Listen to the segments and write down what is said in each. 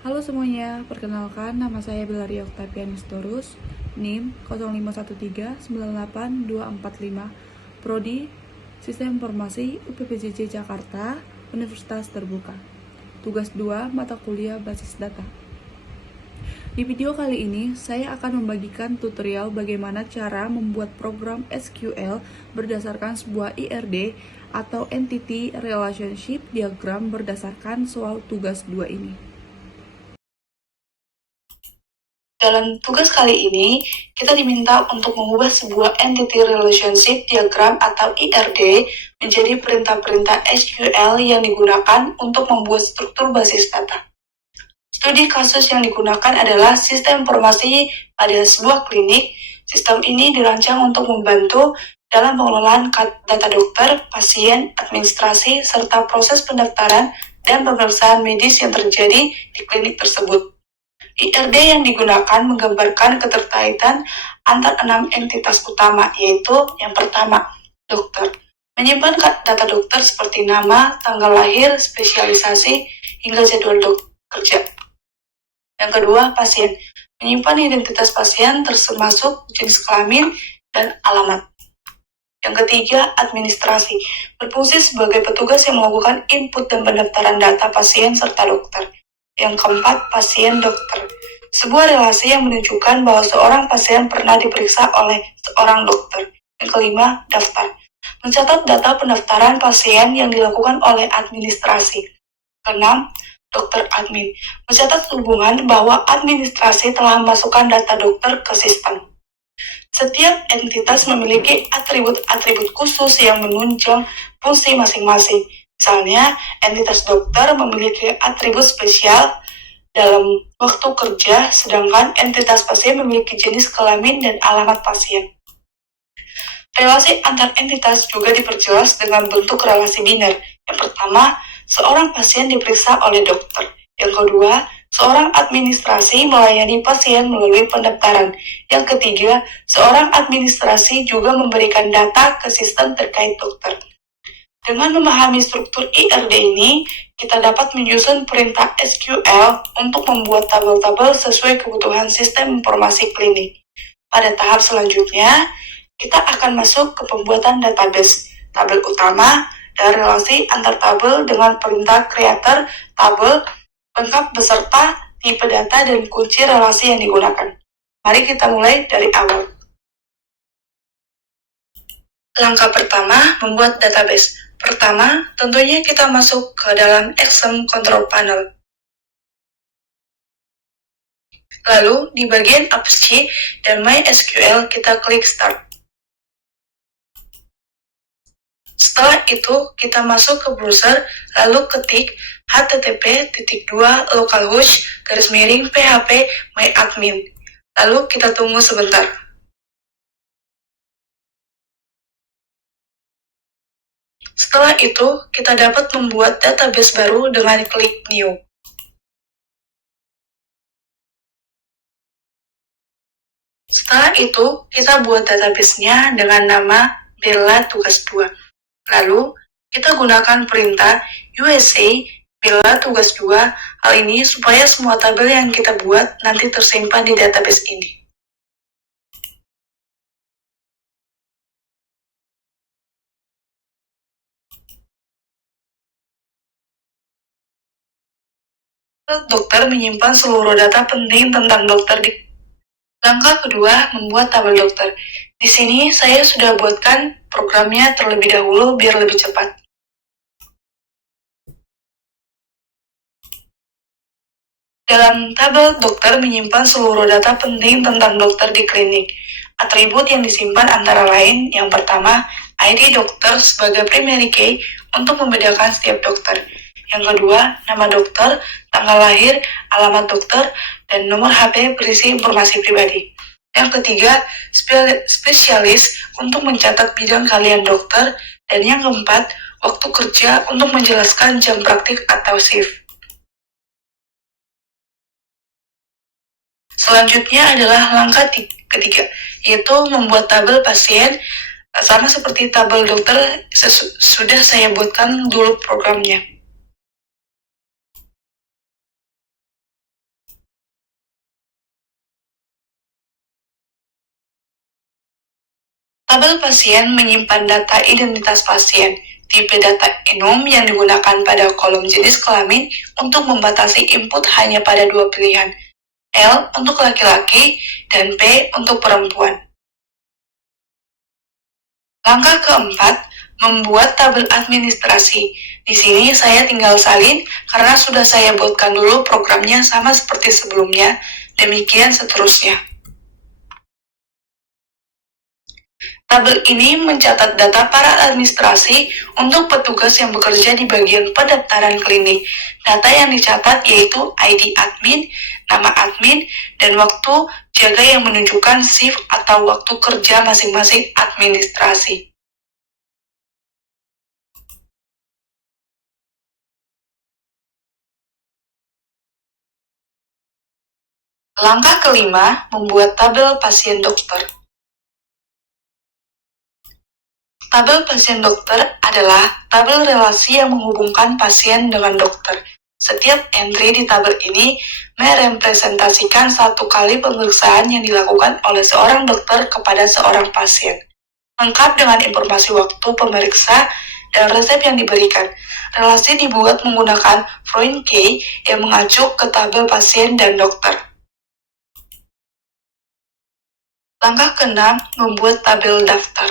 Halo semuanya, perkenalkan nama saya Belaria Octavianus Torus, NIM 0513988245, Prodi Sistem Informasi UPPJJ Jakarta, Universitas Terbuka. Tugas 2 mata kuliah basis data. Di video kali ini, saya akan membagikan tutorial bagaimana cara membuat program SQL berdasarkan sebuah IRD atau Entity Relationship Diagram berdasarkan soal tugas 2 ini. Dalam tugas kali ini, kita diminta untuk mengubah sebuah Entity Relationship Diagram atau IRD menjadi perintah-perintah SQL yang digunakan untuk membuat struktur basis data. Studi kasus yang digunakan adalah sistem informasi pada sebuah klinik. Sistem ini dirancang untuk membantu dalam pengelolaan data dokter, pasien, administrasi, serta proses pendaftaran dan pemeriksaan medis yang terjadi di klinik tersebut. IRD yang digunakan menggambarkan keterkaitan antar 6 entitas utama, yaitu yang pertama, dokter. Menyimpan data dokter seperti nama, tanggal lahir, spesialisasi, hingga jadwal kerja. Yang kedua, pasien. Menyimpan identitas pasien termasuk jenis kelamin dan alamat. Yang ketiga, administrasi. Berfungsi sebagai petugas yang melakukan input dan pendaftaran data pasien serta dokter. Yang keempat, pasien dokter. Sebuah relasi yang menunjukkan bahwa seorang pasien pernah diperiksa oleh seorang dokter. Yang kelima, daftar. Mencatat data pendaftaran pasien yang dilakukan oleh administrasi. Keenam, dokter admin. Mencatat hubungan bahwa administrasi telah memasukkan data dokter ke sistem. Setiap entitas memiliki atribut-atribut khusus yang menunjang fungsi masing-masing. Misalnya, entitas dokter memiliki atribut spesial dalam waktu kerja, sedangkan entitas pasien memiliki jenis kelamin dan alamat pasien. Relasi antar entitas juga diperjelas dengan bentuk relasi biner. Yang pertama, seorang pasien diperiksa oleh dokter. Yang kedua, seorang administrasi melayani pasien melalui pendaftaran. Yang ketiga, seorang administrasi juga memberikan data ke sistem terkait dokter. Dengan memahami struktur IRD ini, kita dapat menyusun perintah SQL untuk membuat tabel-tabel sesuai kebutuhan sistem informasi klinik. Pada tahap selanjutnya, kita akan masuk ke pembuatan database. Tabel utama dan relasi antar tabel dengan perintah creator tabel lengkap beserta tipe data dan kunci relasi yang digunakan. Mari kita mulai dari awal. Langkah pertama, membuat database. Pertama, tentunya kita masuk ke dalam XAMPP Control Panel. Lalu, di bagian Apache dan MySQL, kita klik Start. Setelah itu, kita masuk ke browser, lalu ketik http://localhost/php/myadmin. Lalu kita tunggu sebentar. Setelah itu, kita dapat membuat database baru dengan klik New. Setelah itu, kita buat database-nya dengan nama Bella Tugas 2. Lalu, kita gunakan perintah USA Bella Tugas 2, hal ini supaya semua tabel yang kita buat nanti tersimpan di database ini. Dokter menyimpan seluruh data penting tentang dokter di Langkah kedua, membuat tabel dokter. Di sini saya sudah buatkan programnya terlebih dahulu biar lebih cepat. Dalam tabel dokter menyimpan seluruh data penting tentang dokter di klinik. Atribut yang disimpan antara lain, yang pertama, ID dokter sebagai primary key untuk membedakan setiap dokter. Yang kedua, nama dokter, tanggal lahir, alamat dokter, dan nomor HP berisi informasi pribadi. Yang ketiga, spesialis untuk mencatat bidang kalian dokter. Dan yang keempat, waktu kerja untuk menjelaskan jam praktik atau shift. Selanjutnya adalah langkah ketiga, yaitu membuat tabel pasien. Sama seperti tabel dokter, sudah saya buatkan dulu programnya. Tabel pasien menyimpan data identitas pasien, tipe data enum yang digunakan pada kolom jenis kelamin untuk membatasi input hanya pada dua pilihan, L untuk laki-laki dan P untuk perempuan. Langkah keempat, membuat tabel administrasi. Di sini saya tinggal salin karena sudah saya buatkan dulu programnya sama seperti sebelumnya, demikian seterusnya. Tabel ini mencatat data para administrasi untuk petugas yang bekerja di bagian pendaftaran klinik. Data yang dicatat yaitu ID admin, nama admin, dan waktu jaga yang menunjukkan shift atau waktu kerja masing-masing administrasi. Langkah kelima, membuat tabel pasien dokter. Tabel pasien dokter adalah tabel relasi yang menghubungkan pasien dengan dokter. Setiap entry di tabel ini merepresentasikan satu kali pemeriksaan yang dilakukan oleh seorang dokter kepada seorang pasien, lengkap dengan informasi waktu pemeriksa dan resep yang diberikan. Relasi dibuat menggunakan foreign key yang mengacu ke tabel pasien dan dokter. Langkah keenam, membuat tabel daftar.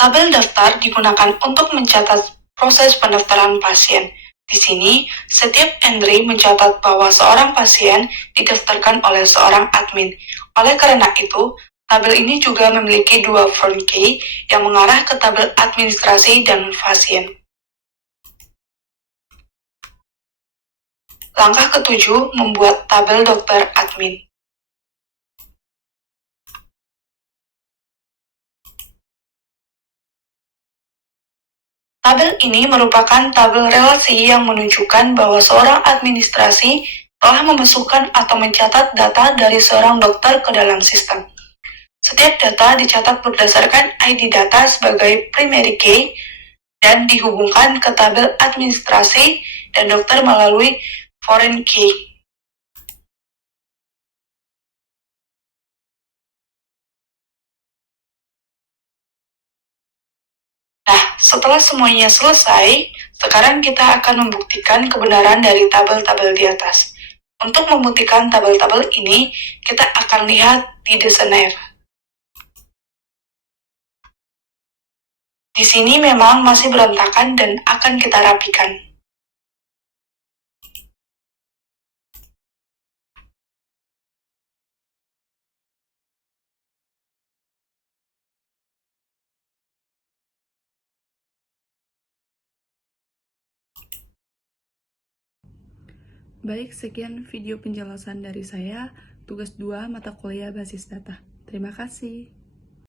Tabel daftar digunakan untuk mencatat proses pendaftaran pasien. Di sini, setiap entry mencatat bahwa seorang pasien didaftarkan oleh seorang admin. Oleh karena itu, tabel ini juga memiliki dua front key yang mengarah ke tabel administrasi dan pasien. Langkah ketujuh, membuat tabel dokter admin. Tabel ini merupakan tabel relasi yang menunjukkan bahwa seorang administrasi telah memasukkan atau mencatat data dari seorang dokter ke dalam sistem. Setiap data dicatat berdasarkan ID data sebagai primary key dan dihubungkan ke tabel administrasi dan dokter melalui foreign key. Nah, setelah semuanya selesai, sekarang kita akan membuktikan kebenaran dari tabel-tabel di atas. Untuk membuktikan tabel-tabel ini, kita akan lihat di desainer. Di sini memang masih berantakan dan akan kita rapikan. Baik, sekian video penjelasan dari saya, tugas 2 mata kuliah basis data. Terima kasih.